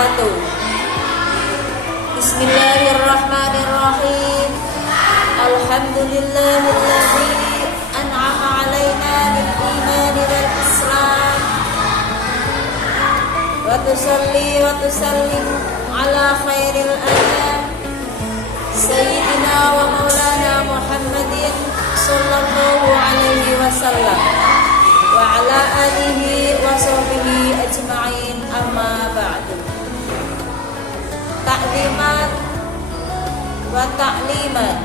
wabarakatuh. Bismillahirrahmanirrahim. Alhamdulillahilladzi an'ama 'alaina bil imani wal islam. Wa tusalli wa tusallim ala khairil anam sayyidina wa maulana Muhammadin sallallahu alaihi wasallam wa ala alihi wa sahbihi ajma'in, amma ba'du. Ta'limat wa ta'liman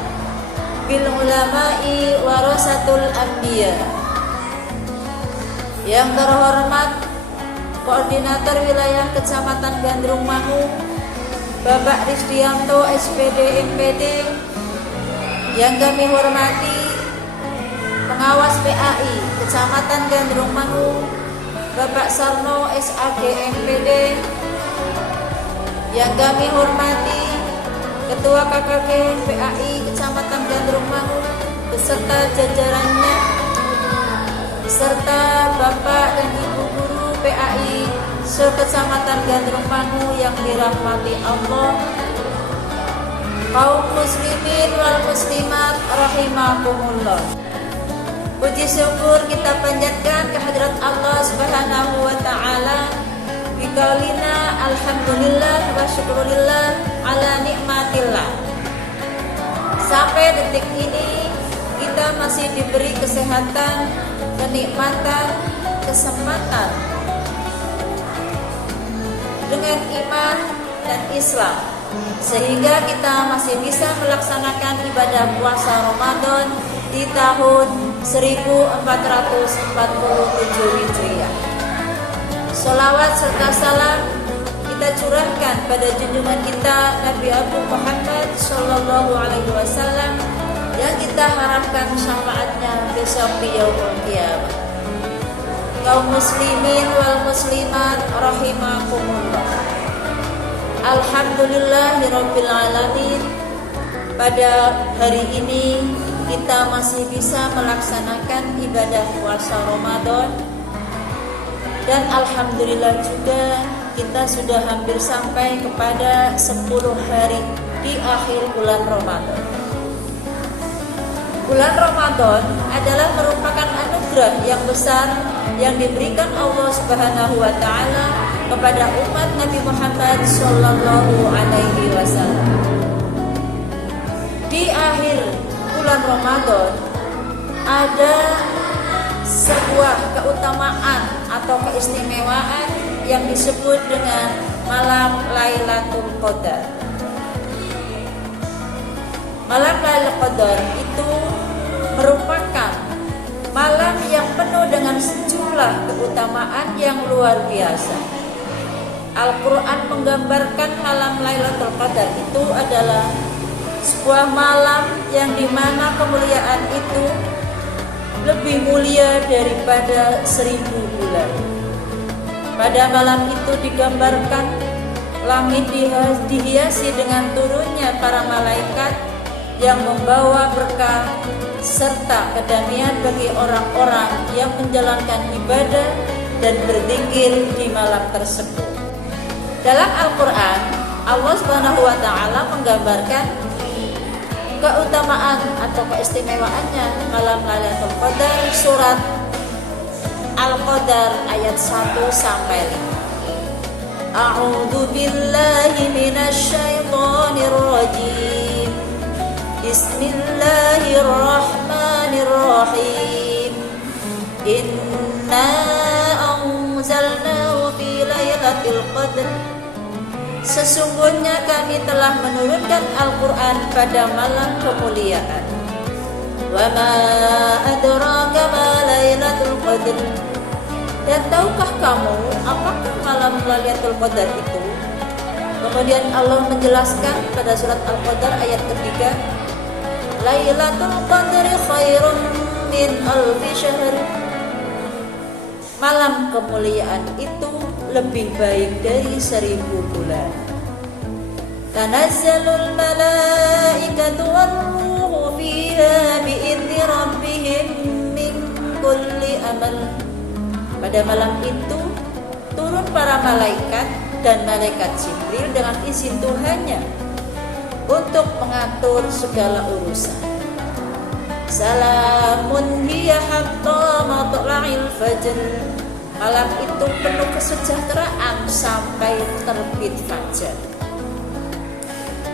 bil ulama'i warasatul anbiya. Yang terhormat Koordinator Wilayah Kecamatan Gandrung Mangu Bapak Risdianto SPD MPD. Yang kami hormati Pengawas PAI Kecamatan Gandrung Mangu Bapak Sarno SAG MPD. Yang kami hormati Ketua KKG PAI Kecamatan Gandrung Mangu beserta jajarannya, serta Bapak dan Ibu Guru PAI se-Kecamatan Gandrung Mangu yang dirahmati Allah, kaum muslimin wal muslimat rahimakumullah. Puji syukur kita panjatkan kehadirat Allah Subhanahu wa taala. Biqaulina alhamdulillah wa syukurillah ala nikmatillah. Sampai detik ini kita masih diberi kesehatan, kenikmatan, kesempatan dengan iman dan Islam, sehingga kita masih bisa melaksanakan ibadah puasa Ramadan di tahun 1447 Hijriah. Sholawat serta salam kita curahkan pada junjungan kita Nabi Abu Muhammad Sallallahu Alaihi Wasallam yang kita harapkan syafaatnya besok di yaumul qiyamah. Kaum muslimin wal muslimat rahimakumullah. Alhamdulillahirabbil alamin. Pada hari ini kita masih bisa melaksanakan ibadah puasa Ramadan, dan alhamdulillah juga kita sudah hampir sampai kepada 10 hari di akhir bulan Ramadan. Bulan Ramadan adalah merupakan anugerah yang besar yang diberikan Allah Subhanahu wa taala kepada umat Nabi Muhammad sallallahu alaihi wasallam. Di akhir bulan Ramadan ada sebuah keutamaan atau keistimewaan yang disebut dengan malam Lailatul Qadar. Malam Lailatul Qadar itu merupakan malam yang penuh dengan sejumlah keutamaan yang luar biasa. Al-Quran menggambarkan malam Lailatul Qadar itu adalah sebuah malam yang dimana kemuliaan itu lebih mulia daripada 1000 bulan. Pada malam itu digambarkan langit dihiasi dengan turunnya para malaikat yang membawa berkah serta kedamaian bagi orang-orang yang menjalankan ibadah dan berzikir di malam tersebut. Dalam Al-Quran, Allah Subhanahu wa taala menggambarkan keutamaan atau keistimewaannya malam Lailatul Qadar surat Al-Qadar ayat 1 sampai 5. A'udzu billahi minasy syaithanir rajim. Bismillahirrahmanirrahim. Inna anzalnahu fi lailatul qadr. Sesungguhnya kami telah menurunkan Al-Quran pada malam kemuliaan. Wa ma adraka ma lailatul qadr. Dan tahukah kamu apakah malam Lailatul Qadar itu? Kemudian Allah menjelaskan pada surat Al-Qadar ayat ketiga, Lailatul Qadri khairun min alfi syahr. Malam kemuliaan itu lebih baik dari 1000 bulan. Tanazzalul malaikatu war-ruhu fiha bi'izni rabbihim min kulli amal. Pada malam itu turun para malaikat dan malaikat Jibril dengan izin Tuhannya untuk mengatur segala urusan. Salamun hiya hatta matla'il fajr. Malam itu penuh kesejahteraan sampai terbit fajar.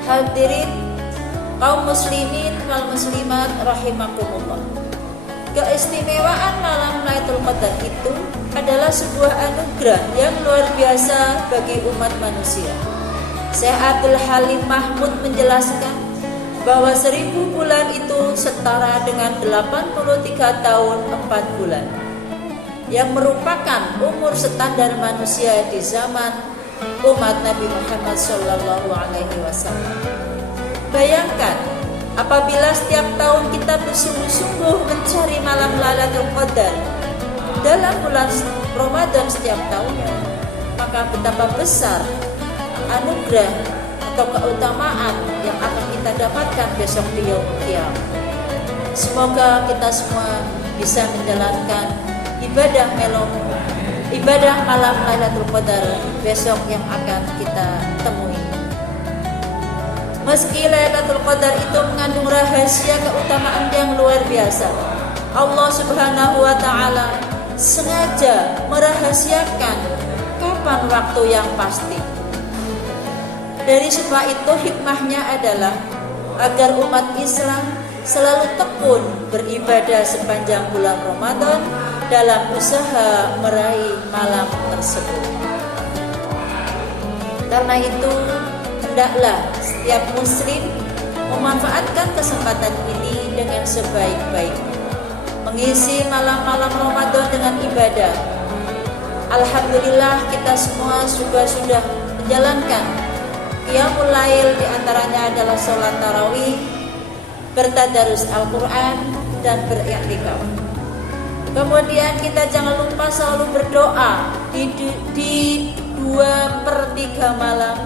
Hadirin kaum muslimin wal muslimat rahimakumullah. Keistimewaan malam Lailatul Qadar itu adalah sebuah anugerah yang luar biasa bagi umat manusia. Syekh Abdul Halim Mahmud menjelaskan bahwa 1000 bulan itu setara dengan 83 tahun 4 bulan, yang merupakan umur standar manusia di zaman umat Nabi Muhammad SAW. Bayangkan apabila setiap tahun kita bersungguh-sungguh mencari malam Lailatul Qadar dalam bulan Ramadan setiap tahunnya, maka betapa besar anugerah atau keutamaan yang akan kita dapatkan besok di Yaumul Qiyamah. Semoga kita semua bisa menjalankan ibadah malam Lailatul Qadar besok yang akan kita temui. Meski Lailatul Qadar itu mengandung rahasia keutamaan yang luar biasa, Allah Subhanahu wa taala sengaja merahasiakan kapan waktu yang pasti. Dari sebab itu hikmahnya adalah agar umat Islam selalu tekun beribadah sepanjang bulan Ramadan dalam usaha meraih malam tersebut. Karena itu hendaklah setiap muslim memanfaatkan kesempatan ini dengan sebaik-baiknya, mengisi malam-malam Ramadan dengan ibadah. Alhamdulillah kita semua juga sudah menjalankan qiyamul lail, diantaranya adalah sholat tarawih, bertadarus Al-Quran, dan beriktikaf. Kemudian kita jangan lupa selalu berdoa di 2/3 malam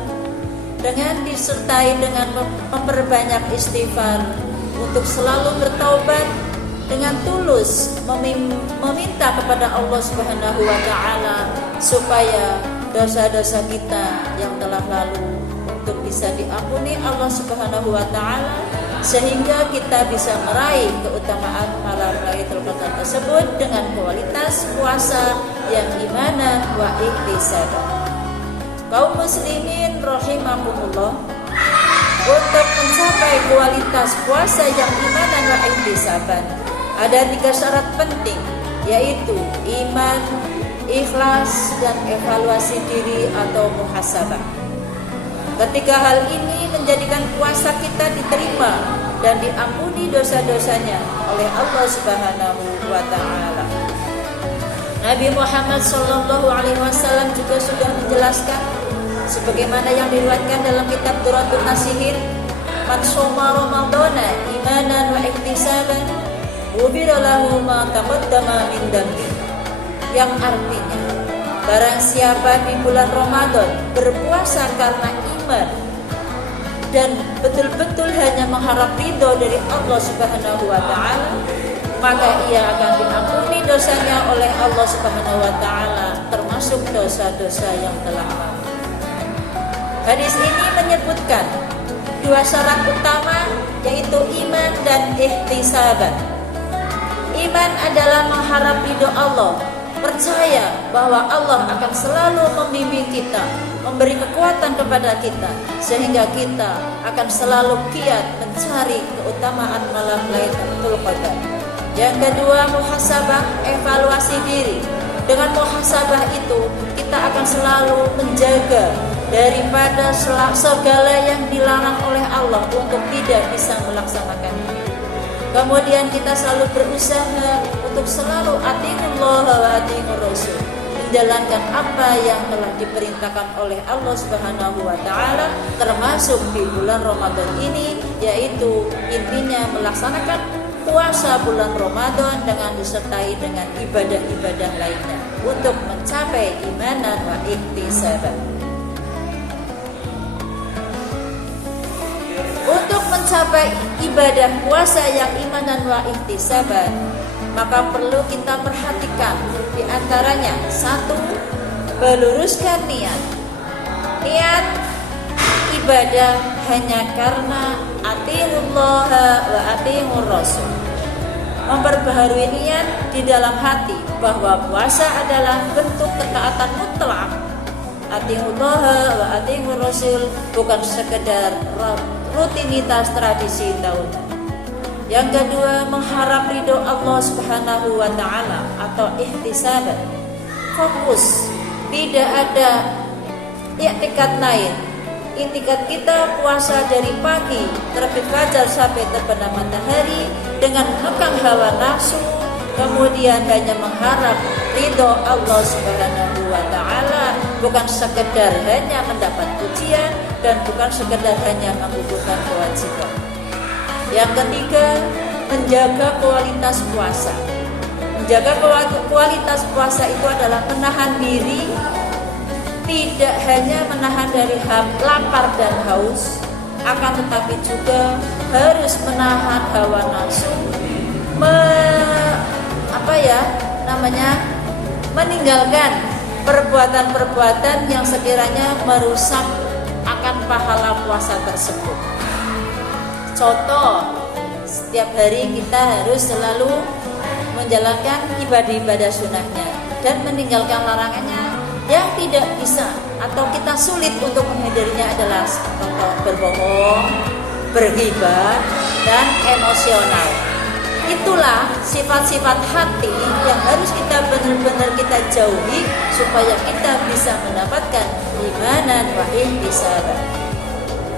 dengan disertai dengan memperbanyak istighfar untuk selalu bertaubat dengan tulus meminta kepada Allah Subhanahu wa taala supaya dosa-dosa kita yang telah lalu untuk bisa diampuni Allah Subhanahu wa taala, sehingga kita bisa meraih keutamaan malam Lailatul Qadar tersebut dengan kualitas puasa yang imanan wa ihtisaban. Kaum muslimin rahimakumullah, untuk mencapai kualitas puasa yang imanan wa ihtisaban ada 3 syarat penting, yaitu iman, ikhlas, dan evaluasi diri atau muhasabah. Ketiga hal ini menjadikan puasa kita diterima dan diampuni dosa-dosanya oleh Allah Subhanahu wa taala. Nabi Muhammad SAW juga sudah menjelaskan sebagaimana yang diriwayatkan dalam kitab Duratul Nasihin, "Man shoma Ramadana imanan wa ihtisaban, ghufira lahu ma taqaddama min dhanbi." Yang artinya, barang siapa di bulan Ramadan berpuasa karena iman dan betul-betul hanya mengharap ridho dari Allah Subhanahu wa taala, maka ia akan diampuni dosanya oleh Allah Subhanahu wa taala, termasuk dosa-dosa yang telah lalu. Hadis ini menyebutkan 2 syarat utama, yaitu iman dan ihtisaban. Iman adalah mengharap ridho Allah, percaya bahwa Allah akan selalu membimbing kita, memberi kekuatan kepada kita, sehingga kita akan selalu giat mencari keutamaan malam Lailatul Qadar. Yang kedua, muhasabah, evaluasi diri. Dengan muhasabah itu kita akan selalu menjaga daripada segala yang dilarang oleh Allah untuk tidak bisa melaksanakannya. Kemudian kita selalu berusaha untuk selalu atiiullah wa atiiur rasul, menjalankan apa yang telah diperintahkan oleh Allah Subhanahu wa taala, termasuk di bulan Ramadan ini, yaitu intinya melaksanakan puasa bulan Ramadan dengan disertai dengan ibadah-ibadah lainnya untuk mencapai imanan wa ihtisaban. Untuk mencapai ibadah puasa yang imanan wa ihtisaban, maka perlu kita perhatikan di antaranya: 1. Meluruskan niat. niat ibadah hanya karena atiullah wa atiur rasul. Memperbaharui niat di dalam hati bahwa puasa adalah bentuk ketaatan mutlak. Atiullah wa atiur rasul bukan sekedar rutinitas tradisi tahunan. Yang kedua, mengharap ridho Allah Subhanahu wa taala atau ihtisaban. Fokus, tidak ada i'tikad lain. I'tikad kita puasa dari pagi terbit fajar sampai terbenam matahari dengan mengekang hawa nafsu, kemudian hanya mengharap ridho Allah Subhanahu wa taala, bukan sekedar hanya mendapat pujian dan bukan sekedar hanya menggugurkan kewajiban. Yang ketiga, menjaga kualitas puasa. Menjaga kualitas puasa itu adalah menahan diri, tidak hanya menahan dari lapar dan haus, akan tetapi juga harus menahan hawa nafsu, meninggalkan perbuatan-perbuatan yang sekiranya merusak akan pahala puasa tersebut. Contoh, setiap hari kita harus selalu menjalankan ibadah-ibadah sunnahnya dan meninggalkan larangannya. Yang tidak bisa atau kita sulit untuk menghindarinya adalah contoh berbohong, berghibah, dan emosional. Itulah sifat-sifat hati yang harus kita benar-benar kita jauhi supaya kita bisa mendapatkan imanan wa ihtisaban.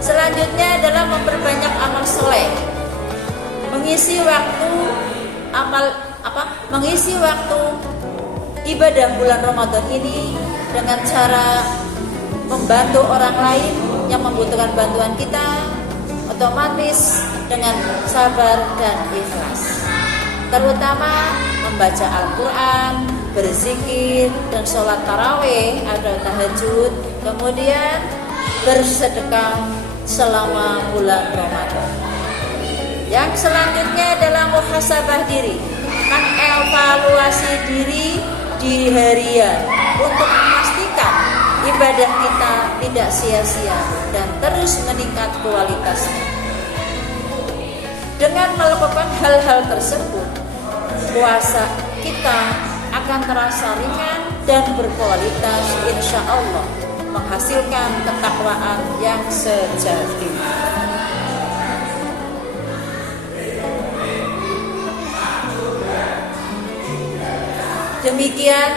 Selanjutnya adalah memperbanyak amal soleh, mengisi waktu ibadah bulan Ramadan ini dengan cara membantu orang lain yang membutuhkan bantuan kita, otomatis dengan sabar dan ikhlas. Terutama membaca Al-Quran, berzikir, dan sholat tarawih atau tahajud, kemudian bersedekah selama bulan Ramadan. Yang selanjutnya adalah muhasabah diri, mengevaluasi diri di harian untuk memastikan ibadah kita tidak sia-sia dan terus meningkat kualitasnya. Dengan melakukan hal-hal tersebut, puasa kita akan terasa ringan dan berkualitas, insya Allah menghasilkan ketakwaan yang sejati. Demikian,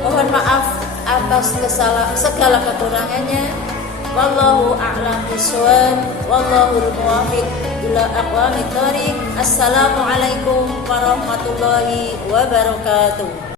mohon maaf atas segala kekurangannya. Wallahu a'lam bishawab. Wallahul muwaffiq ila aqwamit thoriq. Assalamualaikum warahmatullahi wabarakatuh.